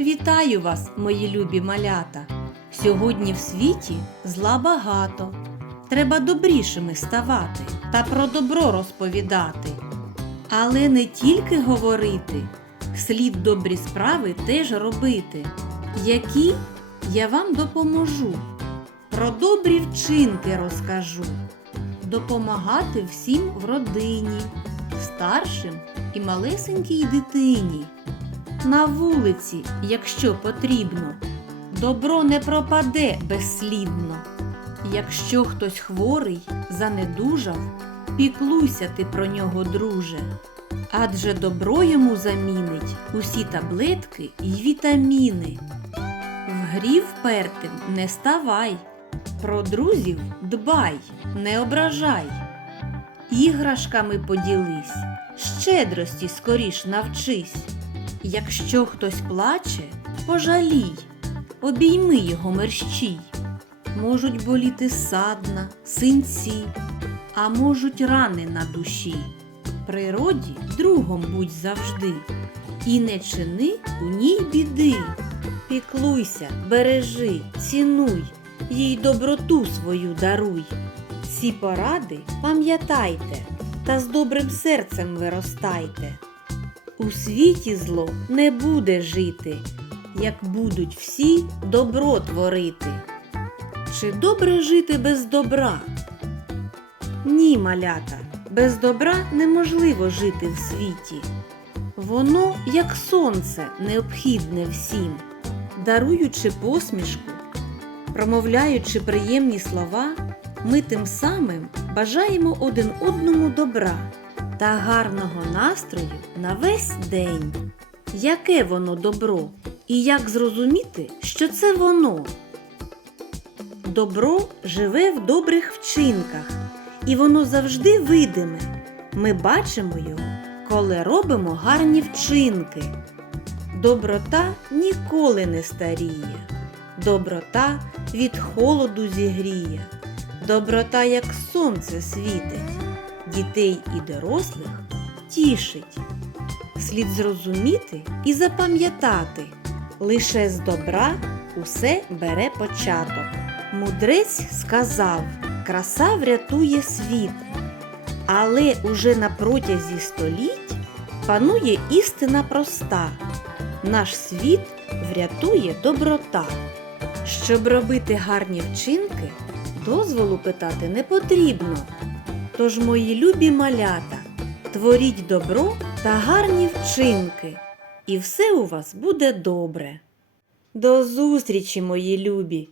Вітаю вас, мої любі малята! Сьогодні в світі зла багато. Треба добрішими ставати та про добро розповідати. Але не тільки говорити, слід добрі справи теж робити. Які я вам допоможу. Про добрі вчинки розкажу. Допомагати всім в родині, старшим і малесенькій дитині. На вулиці, якщо потрібно, добро не пропаде безслідно. Якщо хтось хворий, занедужав, піклуйся ти про нього, друже. Адже добро йому замінить усі таблетки й вітаміни. В грі впертим не ставай, про друзів дбай, не ображай. Іграшками поділись, щедрості скоріш навчись. Якщо хтось плаче, пожалій, обійми його мерщій. Можуть боліти садна, синці, а можуть рани на душі. Природі другом будь завжди, і не чини у ній біди. Піклуйся, бережи, цінуй, їй доброту свою даруй. Ці поради пам'ятайте та з добрим серцем виростайте. У світі зло не буде жити, як будуть всі добро творити. Чи добре жити без добра? Ні, малята, без добра неможливо жити в світі. Воно, як сонце, необхідне всім, даруючи посмішку, промовляючи приємні слова, ми тим самим бажаємо один одному добра та гарного настрою на весь день. Яке воно добро? І як зрозуміти, що це воно? Добро живе в добрих вчинках, і воно завжди видиме. Ми бачимо його, коли робимо гарні вчинки. Доброта ніколи не старіє. Доброта від холоду зігріє. Доброта, як сонце світить, дітей і дорослих тішить. Слід зрозуміти і запам'ятати, лише з добра усе бере початок. Мудрець сказав, краса врятує світ, але уже на протязі століть панує істина проста. Наш світ врятує доброта. Щоб робити гарні вчинки, дозволу питати не потрібно. Тож, мої любі малята, творіть добро та гарні вчинки, і все у вас буде добре. До зустрічі, мої любі!